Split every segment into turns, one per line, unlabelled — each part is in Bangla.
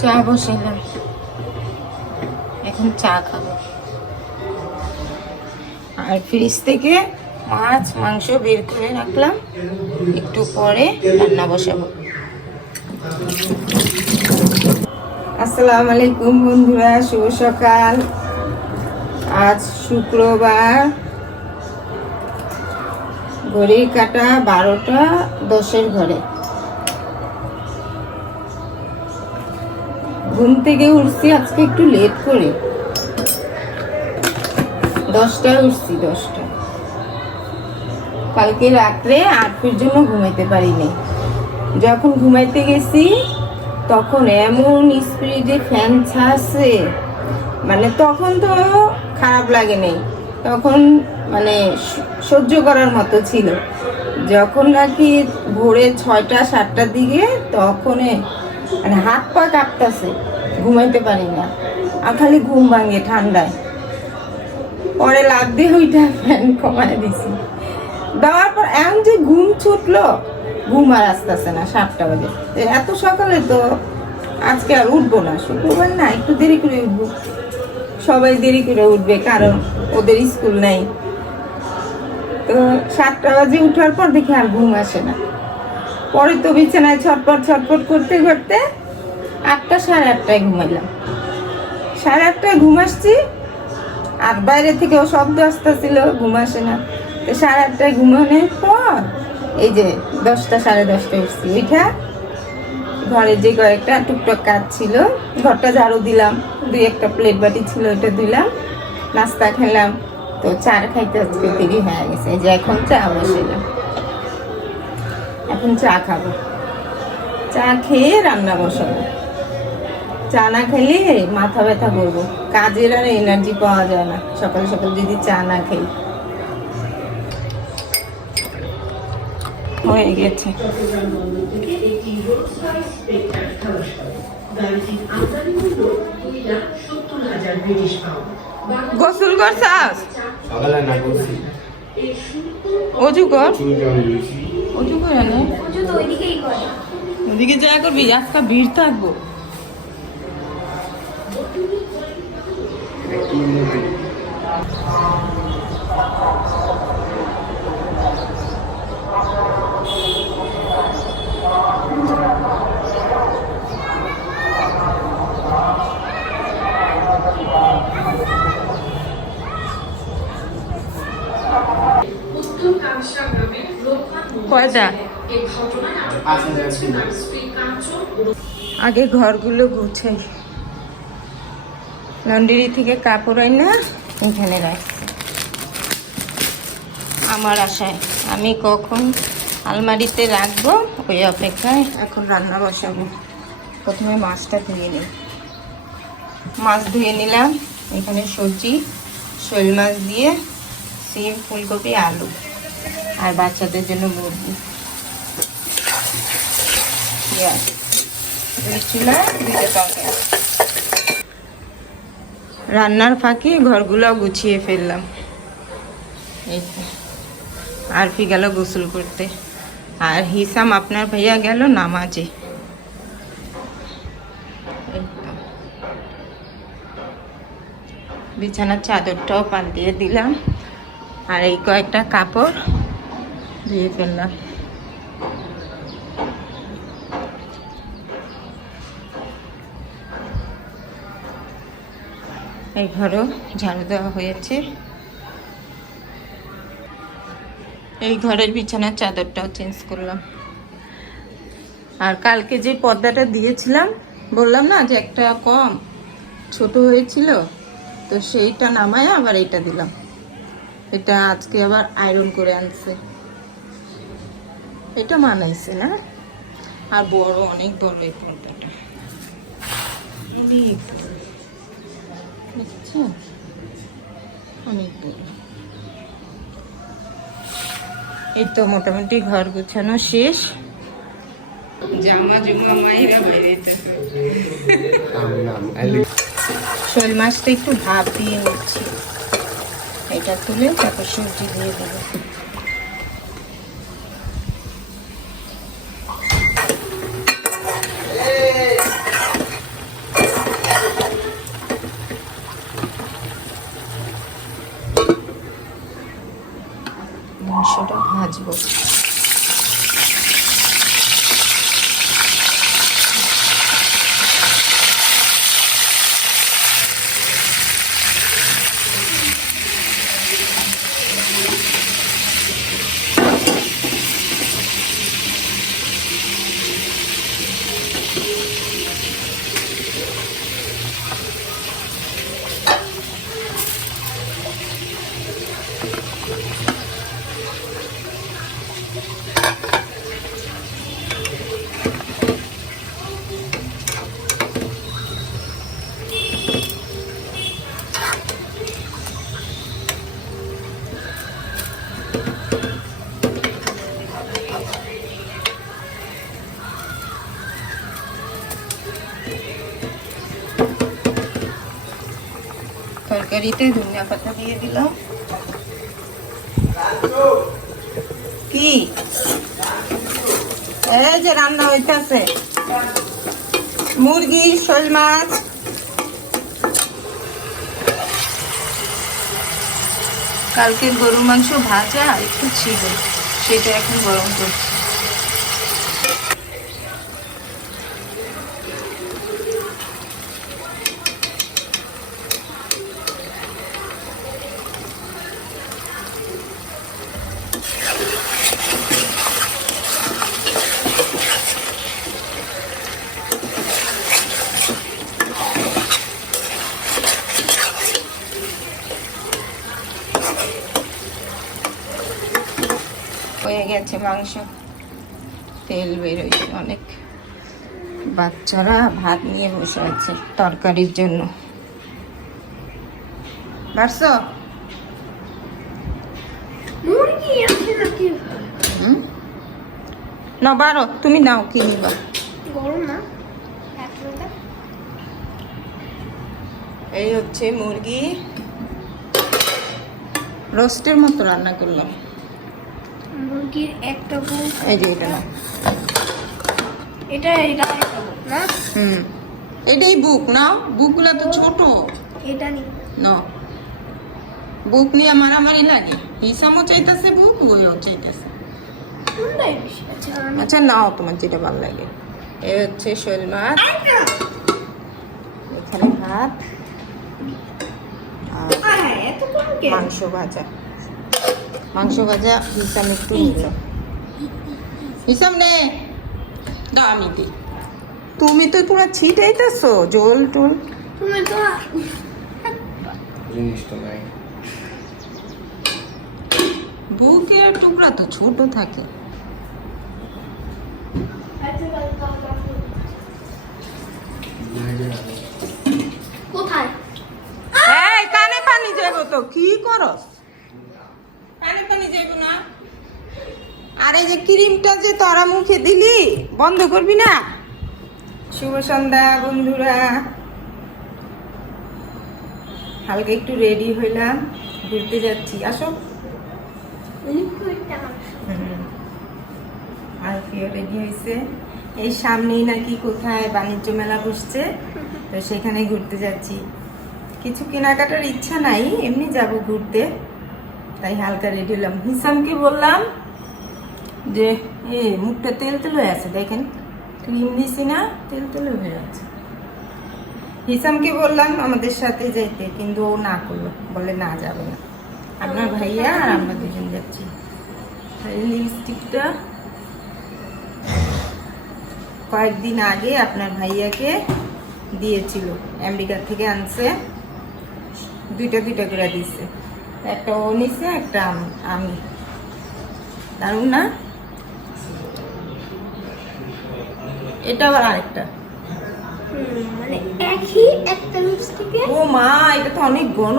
চা বসালাম এখন চা খাব। আর ফ্রিজ থেকে মাছ, মাংস বের করে রাখলাম। একটু পরে রান্না বসাবো। আসসালামু আলাইকুম বন্ধুরা, শুভ সকাল। আজ শুক্রবার। ঘড়ির কাটা বারোটা, দশের ঘরে। ঘুম থেকে উঠছি, আজকে একটু লেট করে। দশটায় উঠছি দশটা কালকে রাত্রে আটটার জন্য ঘুমাইতে পারিনি। যখন ঘুমাইতে গেছি, তখন এমন স্পিডে ফ্যান ছাড়ছে। মানে তখন তো খারাপ লাগে নেই। তখন মানে সহ্য করার মতো ছিল। যখন নাকি ভোরে ছয়টা, সাতটার দিকে তখন মানে হাত পা কাঁপতাছে। ঘুমাইতে পারি না। আর খালি ঘুম ভাঙে ঠান্ডায়। পরে লাভ দিয়ে ওইটা ফ্যান কমায় দিছি। দেওয়ার পর এমন যে ঘুম ছুটলো, ঘুম আর আসতেছে না, সাতটা বাজে। এত সকালে তো আজকে আর উঠবো না। শুক্রবার না, একটু দেরি করে উঠবো। সবাই দেরি করে উঠবে, কারণ ওদের স্কুল নাই। তো সাতটা বাজে উঠার পর দেখি আর ঘুম আসে না। পরে তো বিছানায় ছটপট ছটপট করতে করতে আটটা, সাড়ে আটটায় ঘুমাইলাম। সাড়ে আটটায় ঘুম আসছি, আর বাইরে থেকেও শব্দ আসতেছিল, ঘুম আসে না। তো সাড়ে আটটায় ঘুমানোর পর, এই যে দশটা, সাড়ে দশটায় উঠছি। ওইটা ঘরে যে কয়েকটা টুকটাক কাজ ছিল, ঘরটা ঝাড়ু দিলাম, দুই একটা প্লেট বাটি ছিল, ওইটা দিলাম, নাস্তা খেলাম। তো চা খাইতে আজকে দেরি হয়ে গেছে যে এখন চা বসালাম। এখন চা খাব। চা খেয়ে রান্না বসাবো। চা না খেলে মাথা ব্যথা করব। কাজের আর এনার্জি পাওয়া যায় না। সকাল সকাল যদি চা না খাই। হয়ে গেছে। গোসল করছাস?
সকালে না করছি।
অজু কর। অজু করে নে। ওদিকে যা করবি আজকে ভিড় থাকব।
স্ত্রী কাঞ্চন
আগে ঘরগুলো গুছাই লন্ড্রি থেকে কাপড় না এখানে রাখছি আমার আশায় আমি কখন আলমারিতে রাখব ওই অপেক্ষায় এখন রান্না বসাবো। প্রথমে মাছটা ধুয়ে নিই। মাছ ধুয়ে নিলাম। এখানে সবজি, শোল মাছ দিয়ে সিম, ফুলকপি, আলু আর বাচ্চাদের জন্য মুরগি। দুই চুলা, দুইটা তরকারি রান্নার ফাঁকে ঘরগুলো গুছিয়ে ফেললাম। এই। আরফি গেল গোসল করতে। আর হিসাম আপনার ভাইয়া গেল নামাজে। বিছানার চাদরটাও পাল্টিয়ে দিলাম। আর এই কয়েকটা কাপড় ধুয়ে ফেললাম। এই ঘরও ঝাড়ু দেওয়া হয়েছে। এই ঘরের বিছানার চাদরটাও চেঞ্জ করলাম। আর কালকে যে পর্দাটা দিয়েছিলাম, বললাম না যে একটা কম, ছোট হয়েছিল, তো সেইটা নামায় আবার এটা দিলাম। এটা আজকে আবার আয়রন করে আনছে। এটা মানাইছে না? আর বড় অনেক বড় এই পর্দাটা। দেখছেন অনেক বড় এই তো মোটামুটি ঘর গোছানো শেষ। জামা জমা মায়েরা বাইরে শোল মাছটা একটু ভাপ দিয়ে নিচ্ছি। এটা তুলে তারপর সবজি দিয়ে দেবো। সেটা ভাজবো হ্যাঁ, Kalau kita dunia apa tadi ya? এই যে রান্না মুরগি, শোল মাছ। কালকের গরু মাংস ভাজা, একটু ছিল সেটা এখন গরম করছি। গেছে মাংস। তেল বেরোয় অনেক। বাচ্চারা ভাত নিয়ে বসে আছে তরকারির জন্য। পারছ? না বারো তুমি নাও কি নিবা?
গরম না
এই হচ্ছে মুরগি। রোস্টের মতো রান্না করলাম।
মুরগির একটা বুক
এই যে এটা না।
এটা এটা না?
হুম। এটাই বুক নাও। বুকগুলো তো ছোট।
এটা নি।
না বুক নিয়ে মারামারি লাগে। হিসামও চাইতেছে বুক ওইও চাইতেছে। আচ্ছা নাও তোমার যেটা ভালো লাগে। এই হচ্ছে শোল মাছ এখানে ভাত। আর মাংস ভাজা। মাংস ভাজা হিসাম একটু নিল হিসাম নে। দাও আমি দিই। তুমি তো পুরো ছিটাইতেছো জোল টোল।
তুমি তো
জিনিসটা নাই।
বুকের টুকরা তো ছোট থাকে।
কোথায়?
এই কানে পানি যাইব তো কি করস? কানে পানি যাইব না। আরে যে ক্রিমটা যে তোরা মুখে দিলি বন্ধ করবি না? শুভ সন্ধ্যা বন্ধুরা। হালকা একটু রেডি হইলাম ঘুরতে যাচ্ছি। আসো। আলফিও রেডি হয়েছে এই সামনেই নাকি কোথায় বাণিজ্য মেলা বসছে তো সেখানে ঘুরতে যাচ্ছি। কিছু কেনাকাটার ইচ্ছা নাই এমনি যাব ঘুরতে। তাই হালকা রেডি হলাম। হিসামকে বললাম যে এ মুখটা তেল তেল হয়ে আছে দেখেন। ক্রিম দিছি না তেল তেল হয়ে আছে। হিসামকে বললাম আমাদের সাথে যেতে কিন্তু ও না করল বলে না যাবে না। আপনার ভাইয়া আর আমরা দুজন যাচ্ছি। লিপস্টিকটা কয়েকদিন আগে আপনার ভাইয়াকে দিয়েছিল। আমেরিকা থেকে আনছে। দুইটা দুইটা করে দিছে। একটা ও নিছে একটা আমি দারুণ না? এটা আবার আরেকটা।
মানে একই একটা লিপস্টিকে
ও মা এটা তো অনেক ঘন।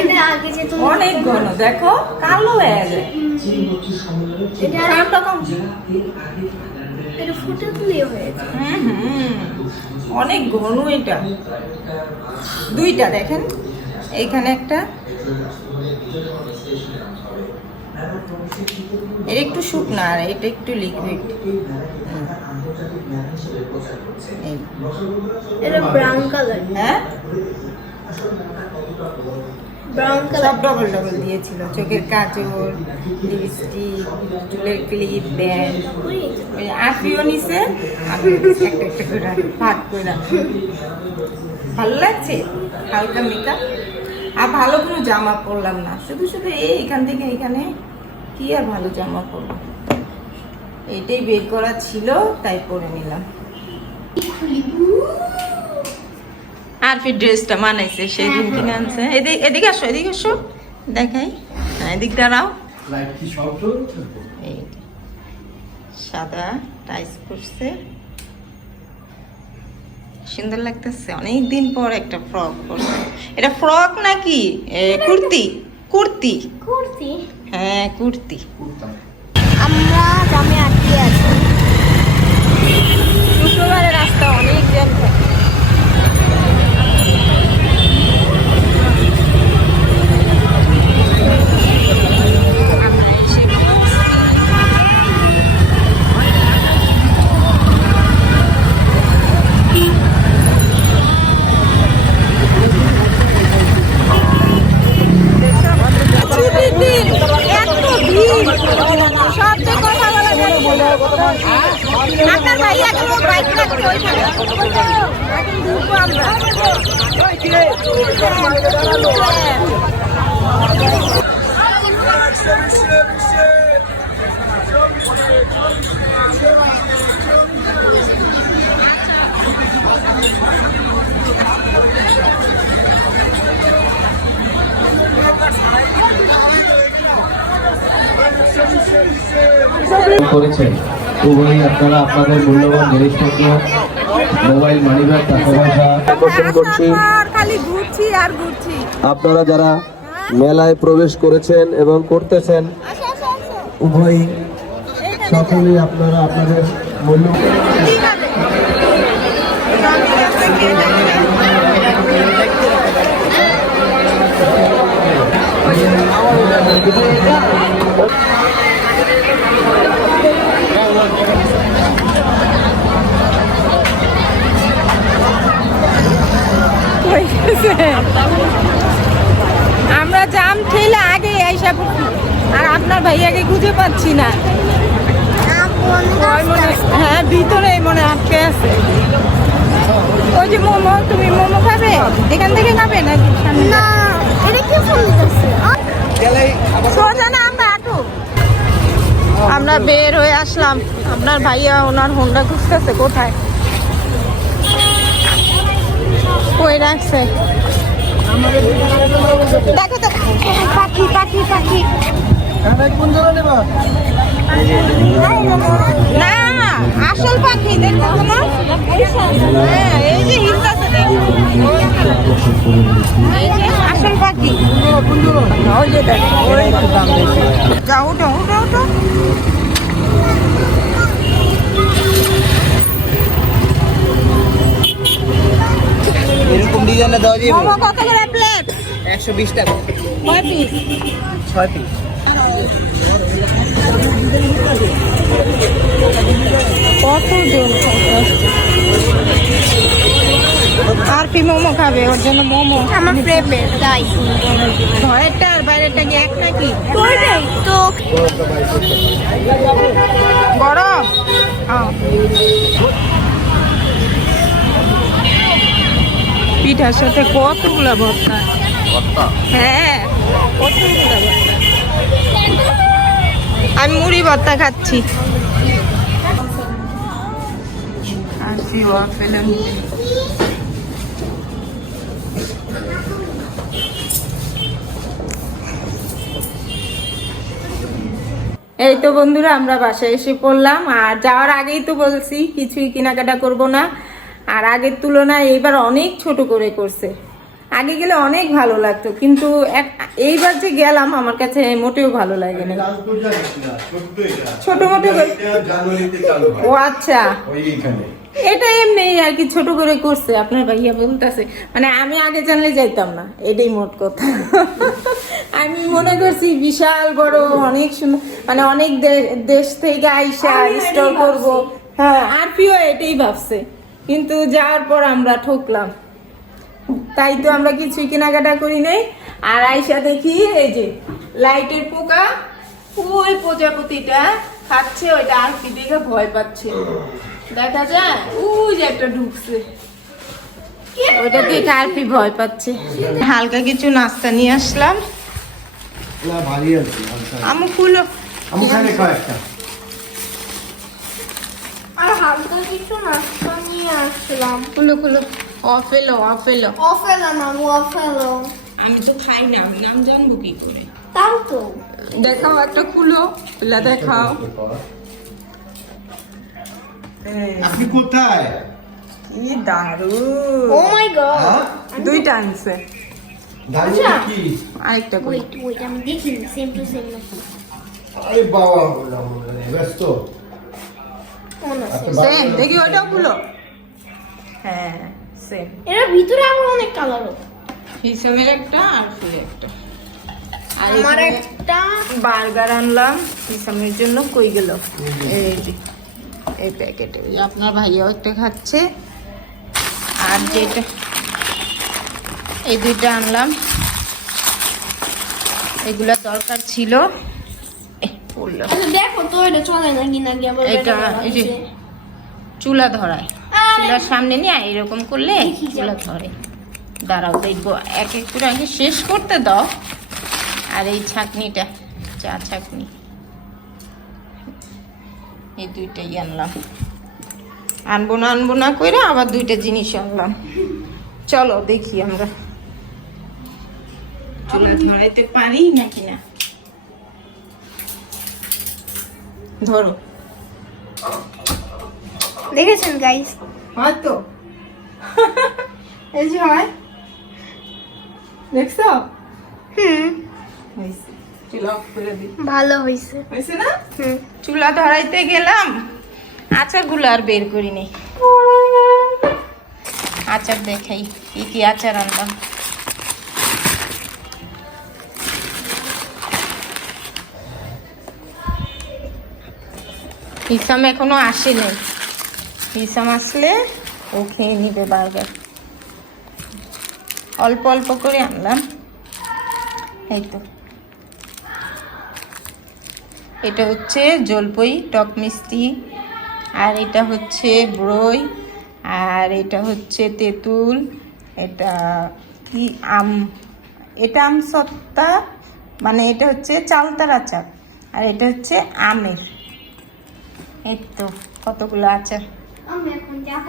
এটা আগে যে তুমি
অনেক ঘন দেখো কালো হয়ে যায়
এটা
দামটা কম।
এটা ফুটে তুলে হয়েছে।
হুম হুম অনেক ঘন এটা। দুইটা দেখেন। এইখানে একটা। এটা একটু শুকনা আর এটা একটু লিকুইড
এটা ব্রাউন কালার
হ্যাঁ?
ব্রাউন
সব
কালার
ডবল ডবল দিয়েছিল। চোখের কাজল লিপস্টিক চুলের ক্লিপ ব্যান্ড ওই আফিও নিছে? একটা একটা করে। ভাত করে ভালো লাগছে? হালকা মেকআপ? আর ভালো কোনো জামা পরলাম না। শুধু শুধু এই এখান থেকে এখানে কি আর ভালো জামা পরবো? এটাই বের করা ছিল তাই পরে নিলাম। আর ফির ড্রেসটা মানাইছে সেই দিন কিনে আনছে। এদিকে এদিকে আসো এদিকে আসো। দেখাই। হ্যাঁ এদিক দাঁড়াও সাদা টাইস করছে সুন্দর লাগতেছে। অনেক দিন পর একটা ফ্রক পরছে। এটা ফ্রক নাকি? কুর্তি। কুর্তি।
কুর্তি?
হ্যাঁ কুর্তি।
আমরা গ্রামে আটকে আছি।
শুক্রবারের রাস্তা অনেক জ্যাম।
করেছেন। উভয়ই আপনারা আপনাদের মূল্যবান জিনিসপত্র মোবাইল মানিব্যাগ টাকা পয়সা আকর্ষণ করছি।
খালি ঘুরছি আর ঘুরছি।
আপনারা যারা মেলায় প্রবেশ করেছেন এবং করতেছেন উভয়ই সকলেই আপনারা আপনাদের মূল্য
আমরা আপনার ভাইয়াকে খুঁজে পাচ্ছি না। হ্যাঁ ভিতরে মনে আটকে আছে। ওই যে মোমো তুমি মোমো খাবে? এখান থেকে খাবে না সোজা না আমরা আটু। আমরা বের হয়ে আসলাম। আপনার ভাইয়া ওনার হোন্ডা খুঁজতেছে কোথায়? কই রাখছে? দেখো তো
পাখি পাখি পাখি।
না আসল পাখি দেখো তোমার। হ্যাঁ এই যে আসল পাখি। ওই যে দেখো যাও উঠো উঠো উঠো
এরকম ডিজাইনে দেওয়া যাবে
কত করে প্লেট
একশো বিশ টাকা।
কয় পিস
ছয় পিস
কত জন আর কি মোমো খাবে? ওর জন্য মোমো?
আমার ফেভারিট তাই
ঘরেরটা আর বাইরেরটা কি এক নাকি
ওইটাই তো
বড়? পিঠার সাথে কতগুলো ভর্তা? হ্যাঁ কতগুলো ভর্তা? আমি মুড়ি ভর্তা খাচ্ছি। এই তো বন্ধুরা আমরা বাসায় এসে পড়লাম। আর যাওয়ার আগেই তো বলছি কিছুই কেনাকাটা করব না। আর আগের তুলনায় এইবার অনেক ছোট করে করছে। আগে গেলে অনেক ভালো লাগতো কিন্তু এক- এইবার যে গেলাম আমার কাছে মোটেও ভালো লাগে না ছোট মোটো ও আচ্ছা। এটা এমনি আর কি ছোট করে করছে আপনার ভাইয়া বলতেছে। মানে আমি আগে জানলে যাইতাম না এটাই মোট কথা। আমি মনে করছি বিশাল বড় অনেক সুন্দর মানে অনেক দেশ থেকে আইসা স্টোর করব। হ্যাঁ আর পিও এটাই ভাবছে। কিন্তু যাওয়ার পর আমরা ঠকলাম। তাই তো আমরা কিছুই কেনাকাটা করি নাই। আর আইসা দেখি এই যে লাইটের পোকা। ওই প্রজাপতিটা খাচ্ছে ওইটা আর কি দেখে ভয় পাচ্ছে। দেখা যায় ওই যে একটা ঢুকছে। ওইটা দেখে আর কি ভয় পাচ্ছে। হালকা কিছু নাস্তা নিয়ে আসলাম। আমু খুলো।
আর হালকা কিছু নাস্তা নিয়ে আসলাম।
খুলো খুলো। অফ এলো অফ এলো
অফেলো মামু অফেলো
আমি তো খাই না আমি নাম জানব কি করে?
তাও তো।
দেখাও একটা খুলো খুলে দেখাও।
আপনি কোথায়?
কি দারুণ
ও মাই গড
হ্যাঁ?
দুইটা আনছে।
দাঁড়িয়ে কি
আরেকটা কই
আমি দেখি সেম টু সেম নাকি
আরে বাবা ব্যস্ত।
কোন আছে
আচ্ছা,
সেম
বাবা-
দেখি ওটাও খুলো। হ্যাঁ। সেম
এর ভিতরে আবার অনেক কালার
হিসেমের একটা আর ফুল একটা। আর
আমার একটা
বার্গার আনলাম হিসামের জন্য কই গেল? এই যে এই প্যাকেটে আপনার ভাইয়াও একটা খাচ্ছে। আর যেটা এই দুইটা আনলাম। এগুলা দরকার ছিল।
আচ্ছা, দেখো তো এটা চলে নাকি নাকি
এটা। চুলা ধরায়। চুলার সামনে নিয়ে এরকম করলে চুলা ধরে। দাঁড়াও দেখব। এক এক করে আগে শেষ করতে দাও। আর এই ছাকনিটা চা ছাকনি। এই দুইটাই আনলাম। আনব না আনব না করে আবার দুইটা জিনিস আনলাম। চলো দেখি আমরা। চুলা ধরাইতে পারি নাকি না? ধরো।
দেখেছেন গাইস
হয়তো এই যে হয়। দেখছ?
হুম।
করে
ভালো হয়েছে।
হয়েছে না?
হুম।
চুলা ধরাইতে গেলাম। আচারগুলো আর বের করিনি আচার দেখাই কি কি আচার আনলাম। হিসাম এখনও আসেনি। হিসাম আসলে ও খেয়ে নিবে বার্গার। অল্প অল্প করে আনলাম। এই তো। এটা হচ্ছে জলপই, টক মিষ্টি, আর এটা হচ্ছে ব্রই, আর এটা হচ্ছে তেঁতুল, এটা কি আম, এটা আম সত্তা মানে এটা হচ্ছে চালতার আচার, আর এটা হচ্ছে আমের। এই তো, কতগুলো আচার।
আমি এখন যাব